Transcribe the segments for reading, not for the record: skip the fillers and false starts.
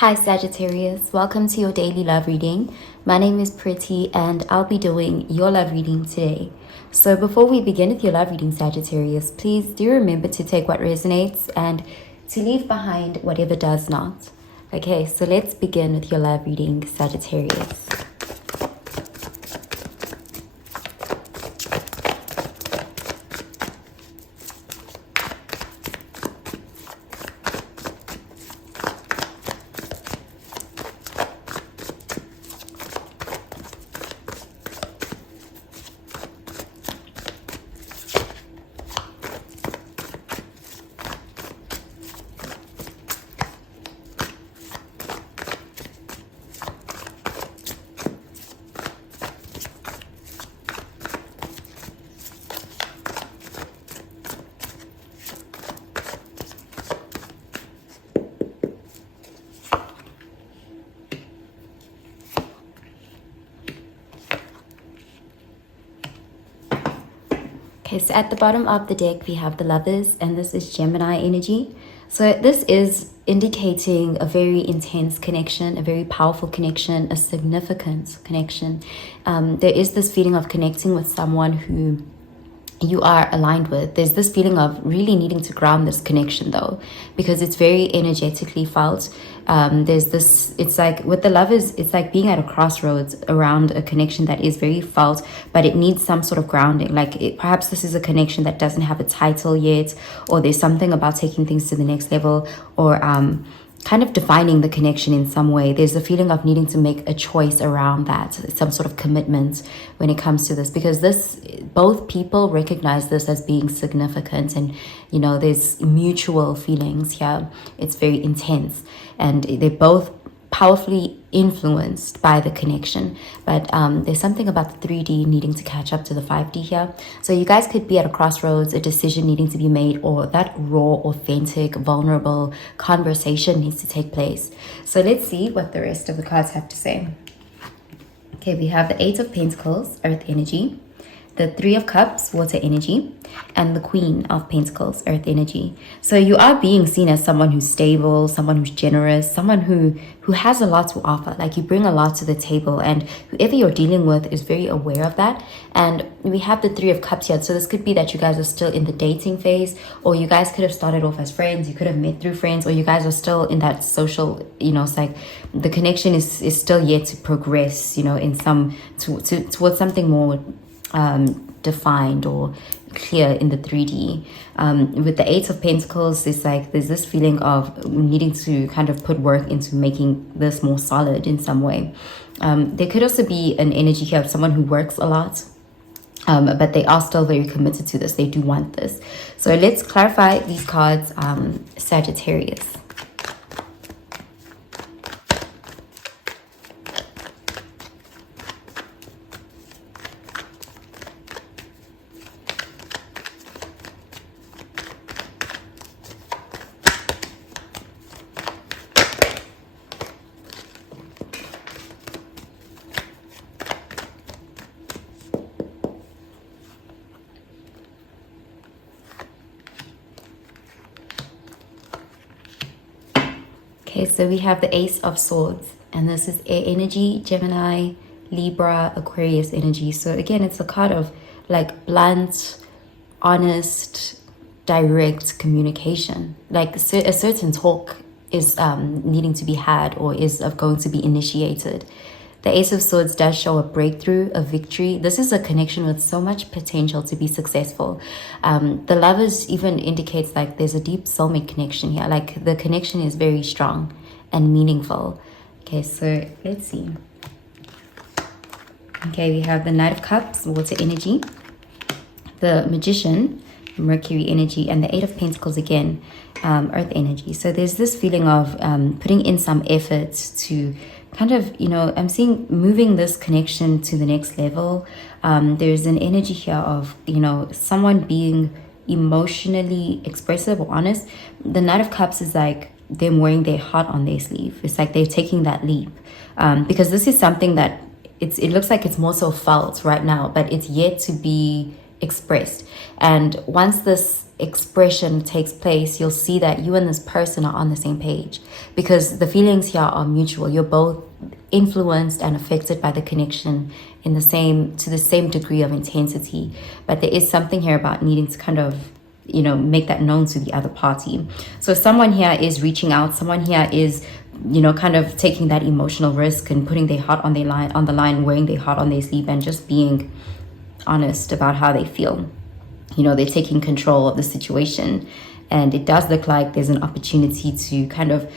Hi Sagittarius, welcome to your daily love reading. My name is Pretty and I'll be doing your love reading today. So before we begin with your love reading, Sagittarius, please do remember to take what resonates and to leave behind whatever does not. Okay, so let's begin with your love reading, Sagittarius. Okay, so at the bottom of the deck, we have the Lovers, and this is Gemini energy. So this is indicating a very intense connection, a very powerful connection, a significant connection. There is this feeling of connecting with someone who you are aligned with. There's this feeling of really needing to ground this connection though, because it's very energetically felt. There's this, it's like with the Lovers, it's like being at a crossroads around a connection that is very felt, but it needs some sort of grounding. Like perhaps this is a connection that doesn't have a title yet, or there's something about taking things to the next level, or kind of defining the connection in some way. There's a feeling of needing to make a choice around that, some sort of commitment when it comes to this, because both people recognize this as being significant, and there's mutual feelings here. It's very intense and they're both powerfully influenced by the connection, but there's something about the 3D needing to catch up to the 5D here. So you guys could be at a crossroads, a decision needing to be made, or that raw, authentic, vulnerable conversation needs to take place. So let's see what the rest of the cards have to say. Okay, we have the 8 of Pentacles, Earth energy, the 3 of Cups, water energy, and the Queen of Pentacles, earth energy. So you are being seen as someone who's stable, someone who's generous, someone who has a lot to offer. Like you bring a lot to the table, and whoever you're dealing with is very aware of that. And we have the 3 of Cups here. So this could be that you guys are still in the dating phase, or you guys could have started off as friends. You could have met through friends, or you guys are still in that social, it's like the connection is still yet to progress, in some towards something more defined or clear in the 3D. With the 8 of Pentacles, it's like there's this feeling of needing to kind of put work into making this more solid in some way. There could also be an energy here of someone who works a lot, but they are still very committed to this. They do want this. So let's clarify these cards, Sagittarius. Okay, so we have the Ace of Swords, and this is air energy, Gemini, Libra, Aquarius energy. So again, it's a card of like blunt, honest, direct communication. Like a certain talk is needing to be had, or is going to be initiated. The Ace of Swords does show a breakthrough, a victory. This is a connection with so much potential to be successful. The Lovers even indicates like there's a deep soulmate connection here. Like the connection is very strong and meaningful. Okay, so let's see. Okay, we have the Knight of Cups, water energy, the Magician, Mercury energy, and the 8 of Pentacles again, earth energy. So there's this feeling of putting in some effort to kind of, I'm seeing moving this connection to the next level. There's an energy here of, someone being emotionally expressive or honest. The Knight of Cups is like them wearing their heart on their sleeve. It's like they're taking that leap, because this is something that it looks like it's more so felt right now, but it's yet to be expressed. And once this expression takes place, you'll see that you and this person are on the same page, because the feelings here are mutual. You're both influenced and affected by the connection in the same, to the same degree of intensity. But there is something here about needing to kind of, you know, make that known to the other party. So someone here is reaching out, someone here is, you know, kind of taking that emotional risk and putting their heart on the line, wearing their heart on their sleeve, and just being honest about how they feel. You know, they're taking control of the situation, and it does look like there's an opportunity to kind of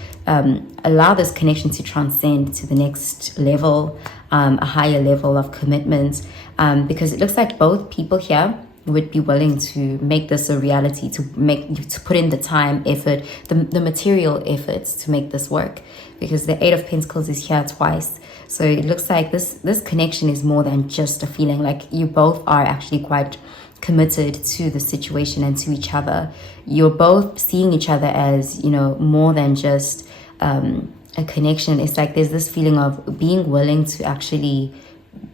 allow this connection to transcend to the next level, a higher level of commitment, because it looks like both people here would be willing to make this a reality, to put in the time, effort, the material efforts to make this work, because the Eight of Pentacles is here twice. So it looks like this connection is more than just a feeling. Like, you both are actually quite committed to the situation and to each other. You're both seeing each other as, you know, more than just a connection. It's like there's this feeling of being willing to actually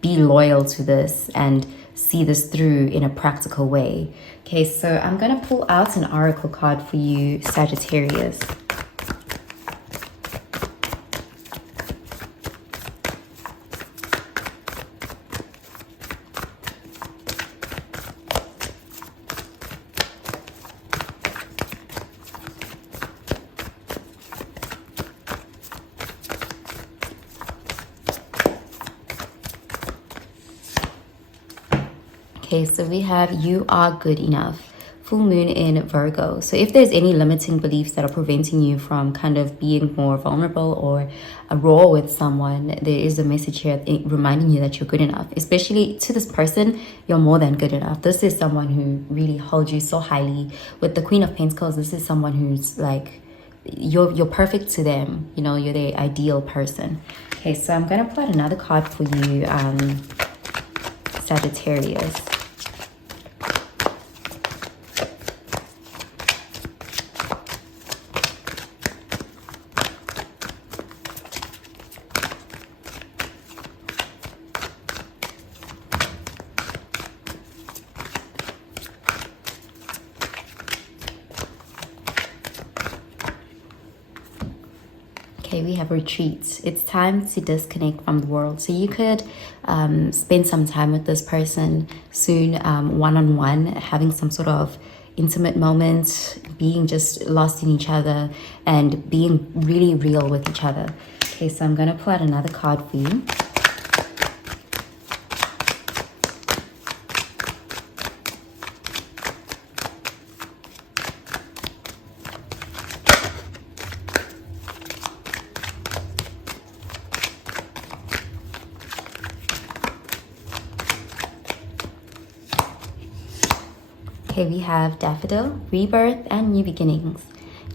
be loyal to this and see this through in a practical way. Okay, so I'm going to pull out an oracle card for you, Sagittarius. Okay, so we have you are good enough. Full moon in Virgo. So if there's any limiting beliefs that are preventing you from kind of being more vulnerable or raw with someone, there is a message here reminding you that you're good enough. Especially to this person, you're more than good enough. This is someone who really holds you so highly. With the Queen of Pentacles, this is someone who's like, you're perfect to them. You know, you're the ideal person. Okay, so I'm going to pull out another card for you, Sagittarius. Okay, we have retreats. It's time to disconnect from the world. So you could spend some time with this person soon, one-on-one, having some sort of intimate moment, being just lost in each other and being really real with each other. Okay, so I'm going to pull out another card for you. Okay, we have Daffodil, Rebirth, and New Beginnings.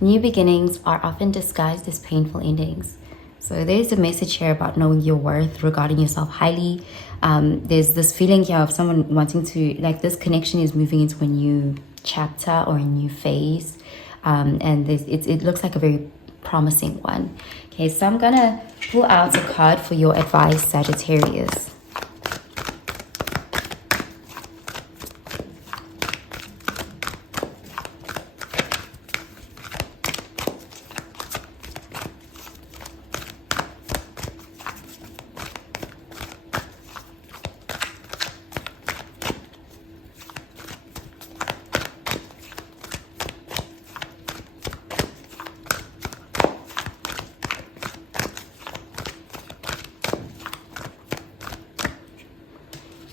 New beginnings are often disguised as painful endings. So there's a message here about knowing your worth, regarding yourself highly. There's this feeling here of someone wanting to, like, this connection is moving into a new chapter or a new phase. And it looks like a very promising one. Okay, so I'm gonna pull out a card for your advice, Sagittarius.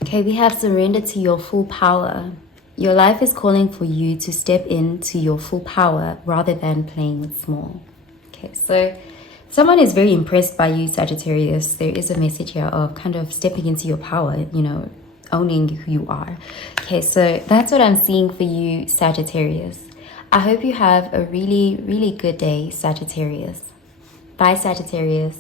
Okay, we have surrender to your full power. Your life is calling for you to step into your full power rather than playing it small. Okay, so someone is very impressed by you, Sagittarius. There is a message here of kind of stepping into your power, you know, owning who you are. Okay, so that's what I'm seeing for you, Sagittarius. I hope you have a really, really good day, Sagittarius. Bye, Sagittarius.